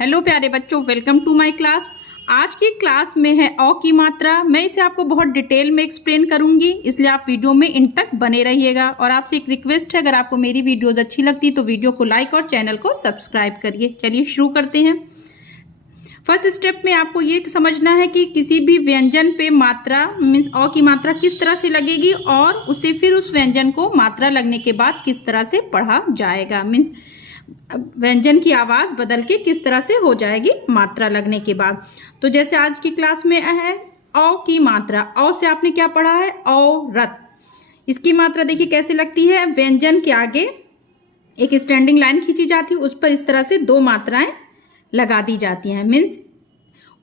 Hello प्यारे बच्चों, welcome to my class. आज की क्लास में है अ की मात्रा। मैं इसे आपको बहुत डिटेल में एक्सप्लेन करूंगी, इसलिए आप वीडियो में इन तक बने रहिएगा। और आपसे एक रिक्वेस्ट है, अगर आपको मेरी वीडियोस अच्छी लगती तो वीडियो को लाइक और चैनल को सब्सक्राइब करिए। चलिए शुरू करते हैं। फर्स्ट स्टेप में आपको ये समझना है कि किसी भी व्यंजन पे मात्रा मीन्स अ की मात्रा किस तरह से लगेगी और उसे फिर उस व्यंजन को मात्रा लगने के बाद किस तरह से पढ़ा जाएगा। मीन्स व्यंजन की आवाज बदल के किस तरह से हो जाएगी मात्रा लगने के बाद। तो जैसे आज की क्लास में है औ की मात्रा। औ से आपने क्या पढ़ा है? औरत। इसकी मात्रा देखिए कैसे लगती है। व्यंजन के आगे एक स्टैंडिंग लाइन खींची जाती है, उस पर इस तरह से दो मात्राएं लगा दी जाती हैं। मीन्स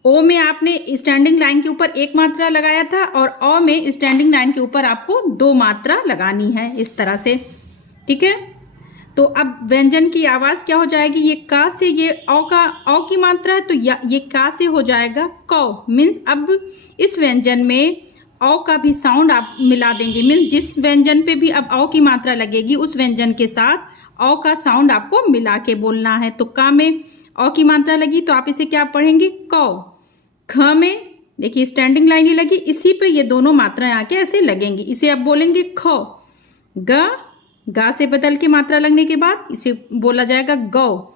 ओ में आपने स्टैंडिंग लाइन के ऊपर एक मात्रा लगाया था और अ में स्टैंडिंग लाइन के ऊपर आपको दो मात्रा लगानी है, इस तरह से। ठीक है, तो अब व्यंजन की आवाज क्या हो जाएगी? ये का से, ये औ की मात्रा है तो ये का से हो जाएगा कौ। मीन्स अब इस व्यंजन में औ का भी साउंड आप मिला देंगे। मीन्स जिस व्यंजन पे भी अब औ की मात्रा लगेगी उस व्यंजन के साथ औ का साउंड आपको मिला के बोलना है। तो का में औ की मात्रा लगी तो आप इसे क्या पढ़ेंगे? कौ। ख में देखिए स्टैंडिंग लाइन ही लगी, इसी पे ये दोनों मात्राएं आके ऐसे लगेंगी, इसे अब बोलेंगे खो। गा से बदल के मात्रा लगने के बाद इसे बोला जाएगा गौ।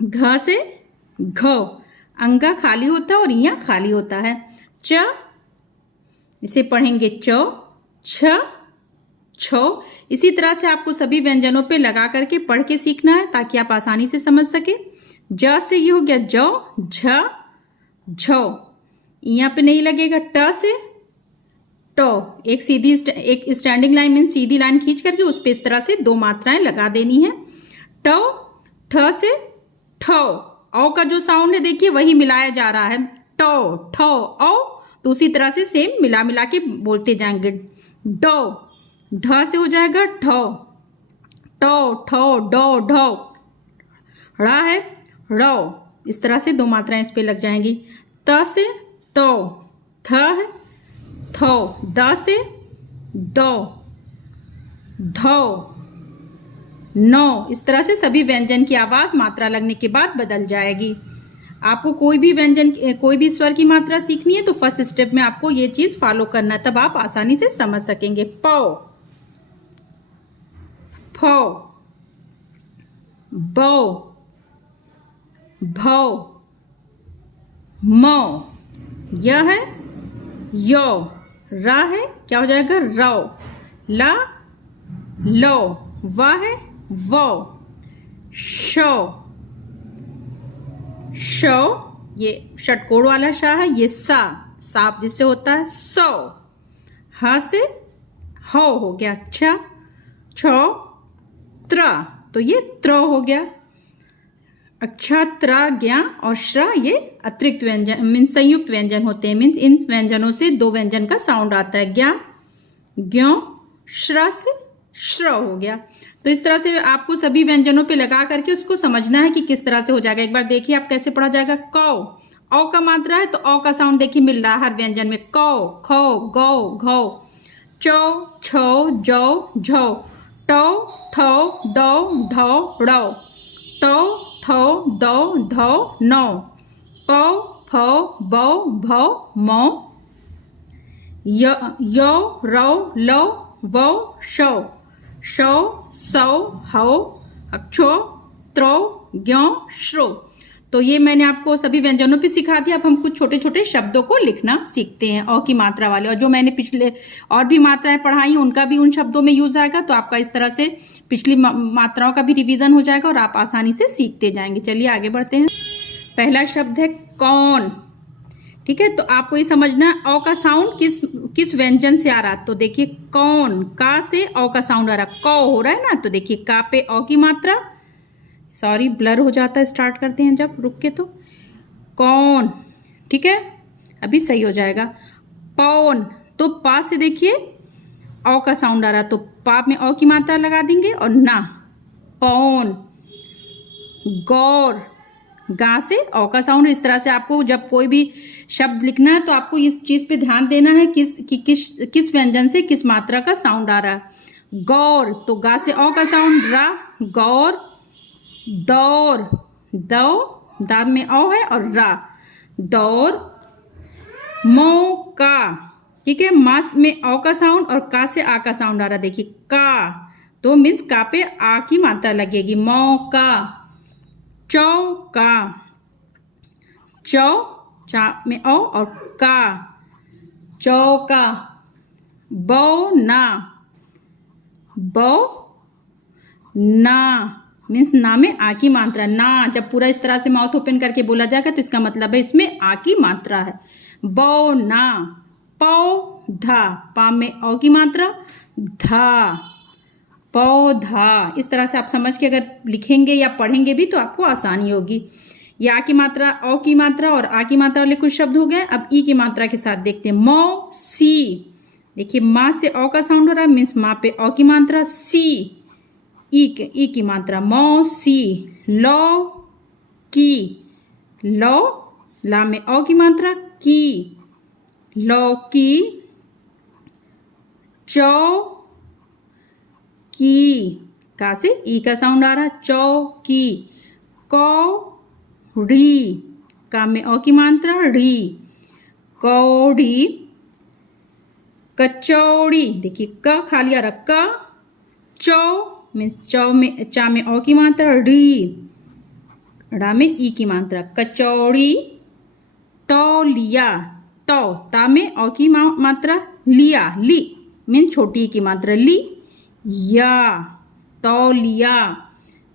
घ से घ, अंगा खाली होता है और इया खाली होता है। च, इसे पढ़ेंगे चौ। छ, छो। इसी तरह से आपको सभी व्यंजनों पे लगा करके पढ़ के सीखना है ताकि आप आसानी से समझ सके। ज से ये हो गया जौ। झ, झौ, यहाँ पे नहीं लगेगा। ट से टो, एक स्टैंडिंग लाइन मीन सीधी लाइन खींच करके उस पे इस तरह से दो मात्राएं लगा देनी है। टो। ठ से ठो, औ का जो साउंड है देखिए वही मिलाया जा रहा है। टो ठो औ, तो उसी तरह से सेम मिला मिला के बोलते जाएंगे। डो। ढ से हो जाएगा ठो। टो ठो डो ढो। ड़ा है रो, इस तरह से दो मात्राएं इस पे लग जाएंगी। त से तो। थ है थो। द से दो। धो। नो, इस तरह से सभी व्यंजन की आवाज मात्रा लगने के बाद बदल जाएगी। आपको कोई भी व्यंजन, कोई भी स्वर की मात्रा सीखनी है तो फर्स्ट स्टेप में आपको ये चीज फॉलो करना है, तब आप आसानी से समझ सकेंगे। पौ, फो, बो, भो, मो। यह है यो। रा है क्या हो जाएगा? रो। ला, लो। वा है वो। शो, शो, ये षटकोण वाला शा है। ये सा, साप जिससे होता है सो। ह से हो गया। छ, छो, त्र, तो ये त्र हो गया। अच्छा, त्र, ज्ञा और श्र ये अतिरिक्त व्यंजन मीन्स संयुक्त व्यंजन होते हैं। मीन्स इन व्यंजनों से दो व्यंजन का साउंड आता है। ज्ञा, ज्ञो, श्र से श्र हो गया। तो इस तरह से आपको सभी व्यंजनों पे लगा करके उसको समझना है कि किस तरह से हो जाएगा। एक बार देखिए आप कैसे पढ़ा जाएगा। कौ, औ का मात्रा है तो औ का साउंड देखिए मिल रहा है हर व्यंजन में। कौ, खो, गौ, घो। चौ, छो, जौ, झो। टो, ठो, डो, ढो, ड़ो। तो, थो, दो, धो, नो। पो, फो, बो, भो, मो। यो, रो, लो, वो, शो। शो, सो, हो, अक्षो, त्रो, ज्ञो, श्रो। तो ये मैंने आपको सभी व्यंजनों पे सिखा दिया। अब हम कुछ छोटे छोटे शब्दों को लिखना सीखते हैं अ की मात्रा वाले, और जो मैंने पिछले और भी मात्राएं पढ़ाई उनका भी उन शब्दों में यूज आएगा। तो आपका इस तरह से पिछली मात्राओं का भी रिवीजन हो जाएगा और आप आसानी से सीखते जाएंगे। चलिए आगे बढ़ते हैं। पहला शब्द है कौन। ठीक है, तो आपको ये समझना है अ का साउंड किस व्यंजन से आ रहा है। तो देखिए कौन, का से अ का साउंड आ रहा है, कौ हो रहा है ना। तो देखिए का पे अ की मात्रा, सॉरी ब्लर हो जाता है, स्टार्ट करते हैं जब रुक के। तो कौन, ठीक है, अभी सही हो जाएगा। पौन, तो पा से देखिए औ का साउंड आ रहा है तो पा में औ की मात्रा लगा देंगे और ना, पौन। गौर, गा से औ का साउंड। इस तरह से आपको जब कोई भी शब्द लिखना है तो आपको इस चीज पे ध्यान देना है किस व्यंजन से किस मात्रा का साउंड आ रहा है। गौर, तो गा से औ का साउंड रा, गौर। दौर, दो दांत में औ है और रा, दौर, मौका। ठीक है, मास में औ का साउंड और का से आ का साउंड आ रहा, देखिए का, तो मीन्स का पे आ की मात्रा लगेगी, मौका। चौका, चौ चा में औ और का, चौका। बौना, बौना मीन्स ना में आ की मात्रा, ना जब पूरा इस तरह से माउथ ओपन करके बोला जाएगा तो इसका मतलब है इसमें आ की मात्रा है, बौना। पौधा, पा में औ की मात्रा, धा, पौधा। इस तरह से आप समझ के अगर लिखेंगे या पढ़ेंगे भी तो आपको आसानी होगी। ये आ की मात्रा, औ की मात्रा और आ की मात्रा वाले कुछ शब्द हो गए। अब ई की मात्रा के साथ देखते हैं। मौसी, देखिए माँ से औ का साउंड हो रहा है, मीन्स माँ पे औ की मात्रा, सी, ई की मात्रा, मौसी। लौ की, लौ, ला में औ की मात्रा, की, लौकी। चौ की, का से ई का साउंड आ रहा, चौकी। कौड़ी, का में औ की मात्रा, री, कौड़ी। कचौड़ी, देखिए क खा लिया रक्का, चौ मीन्स चौ में चा में औ की मात्रा, री, ड़ा में ई की मात्रा, कचौड़ी। तौलिया, तौ ता में औ की मात्रा, लिया, ली मीन्स छोटी की मात्रा, ली, या, तौलिया।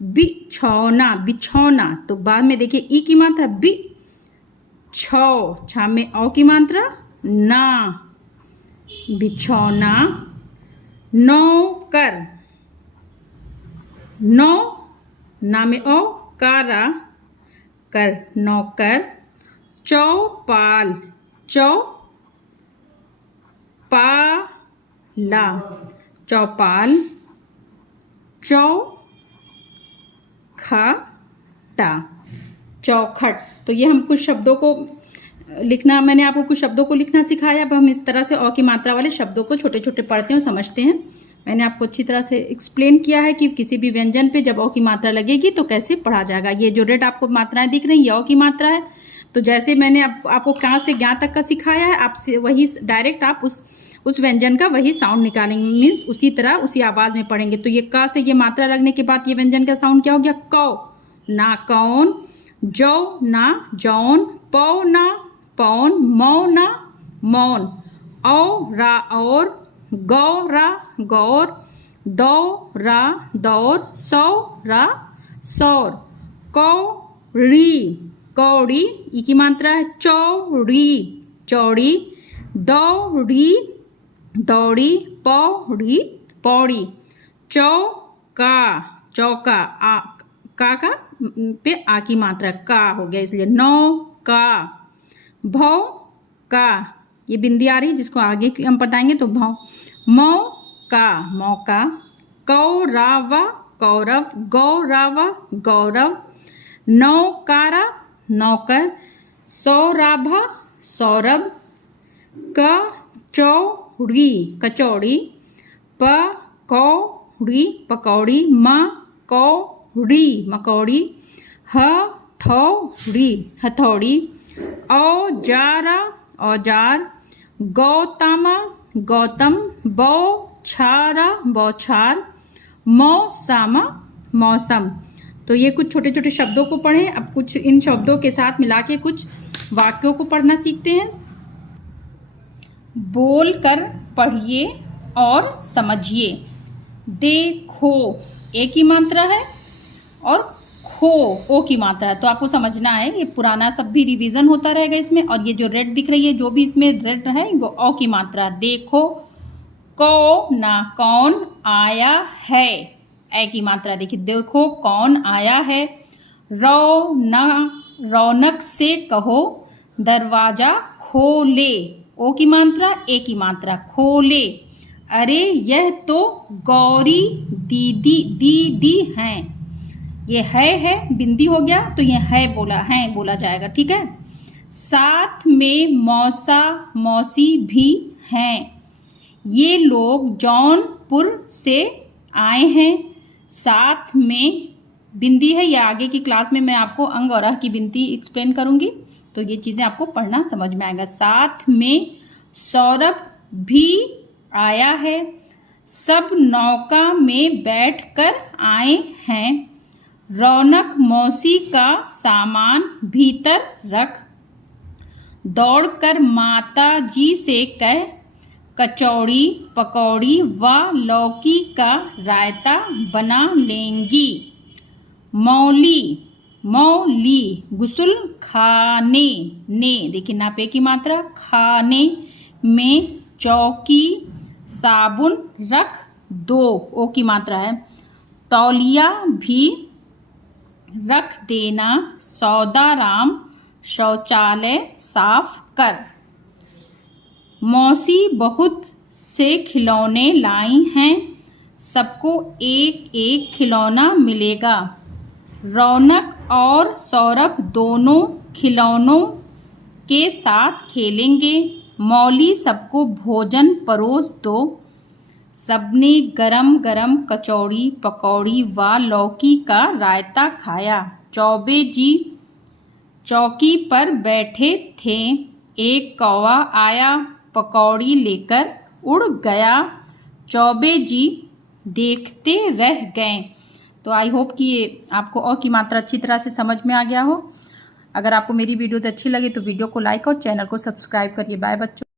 बिछौना, बिछौना, तो बाद में देखिए ई की मात्रा, बि, छौ छा में औ की मात्रा, ना, बिछौना। नौकर, नौ ना में ओ, कारा, कर, नौकर। चौपाल, चौ पाला, चौपाल। चौखटा, चौखट। तो ये हम कुछ शब्दों को लिखना, मैंने आपको कुछ शब्दों को लिखना सिखाया। अब हम इस तरह से औ की मात्रा वाले शब्दों को छोटे छोटे पढ़ते हैं और समझते हैं। मैंने आपको अच्छी तरह से एक्सप्लेन किया है कि किसी भी व्यंजन पे जब औ की मात्रा लगेगी तो कैसे पढ़ा जाएगा। ये जो रेड आपको मात्राएं दिख रही हैं, ये औ की मात्रा है। तो जैसे मैंने आपको क्या से ज्ञा तक का सिखाया है, आपसे वही डायरेक्ट आप उस व्यंजन का वही साउंड निकालेंगे, मीन्स उसी तरह उसी आवाज में पढ़ेंगे। तो ये का से ये मात्रा लगने के बाद ये व्यंजन का साउंड क्या हो गया, कौ, ना कौन, जौ ना जौन, पौ ना पौन, मौ ना मौन, औ रा और, गौ रा गौर, दौ रा दौर, सौ रा सौर। कौड़ी, कौड़ी ई की मात्रा है, चौड़ी, चौड़ी। दौड़ी, दौड़ी, पौड़ी, पौड़ी। चौका, चौका, आ का पे आ की मात्रा, का हो गया इसलिए नौका। भौ का, ये बिंदी आ रही जिसको आगे हम बताएंगे तो भौ। मौका, मौका। कौरावा, कौरव, गौरावा, गौरव। नौकारा, नौकर। सौराभा, सौरभ। कचौड़ी, कचौड़ी। पकौड़ी, पकौड़ी। मकौड़ी, मकौड़ी। हथौड़ी, हथौड़ी। औजारा, औजार। गौतमा, गौतम। बौछारा, बौछार। मौसामा, मौसम। तो ये कुछ छोटे छोटे शब्दों को पढ़ें। अब कुछ इन शब्दों के साथ मिला के कुछ वाक्यों को पढ़ना सीखते हैं। बोल कर पढ़िए और समझिए। देखो, ए की मात्रा है और खो ओ की मात्रा है, तो आपको समझना है। ये पुराना सब भी रिवीजन होता रहेगा इसमें। और ये जो रेड दिख रही है, जो भी इसमें रेड है, वो ओ की मात्रा। देखो, कौ ना कौन आया है, ए की मात्रा। देखिए, देखो कौन आया है। रौनक से कहो दरवाजा खोले, ओ की मात्रा, ए की मात्रा। खोले। अरे यह तो गौरी दीदी दीदी हैं। ये है बिंदी हो गया, तो ये है बोला जाएगा। ठीक है। साथ में मौसा मौसी भी हैं। ये लोग जौनपुर से आए हैं। साथ में बिंदी है, या आगे की क्लास में मैं आपको अंग और अह की बिनती एक्सप्लेन करूंगी, तो ये चीजें आपको पढ़ना समझ में आएगा। साथ में सौरभ भी आया है, सब नौका में बैठकर आए हैं, रौनक मौसी का सामान भीतर रख, दौड़कर माता जी से कह कचौड़ी पकौड़ी व लौकी का रायता बना लेंगी। मौली मौली गुस्ल खाने, ने देखिए नापे की मात्रा, खाने में चौकी साबुन रख दो, ओ की मात्रा है, तौलिया भी रख देना, सौदाराम शौचालय साफ कर। मौसी बहुत से खिलौने लाई हैं, सबको एक एक खिलौना मिलेगा, रौनक और सौरभ दोनों खिलौनों के साथ खेलेंगे, मौली सबको भोजन परोस दो। सबने गरम गरम कचौड़ी पकौड़ी व लौकी का रायता खाया। चौबे जी चौकी पर बैठे थे, एक कौवा आया, पकौड़ी लेकर उड़ गया, चौबे जी देखते रह गए। तो आई होप कि ये आपको अ की मात्रा अच्छी तरह से समझ में आ गया हो। अगर आपको मेरी वीडियोज़ अच्छी लगे तो वीडियो को लाइक और चैनल को सब्सक्राइब करिए। बाय बच्चों।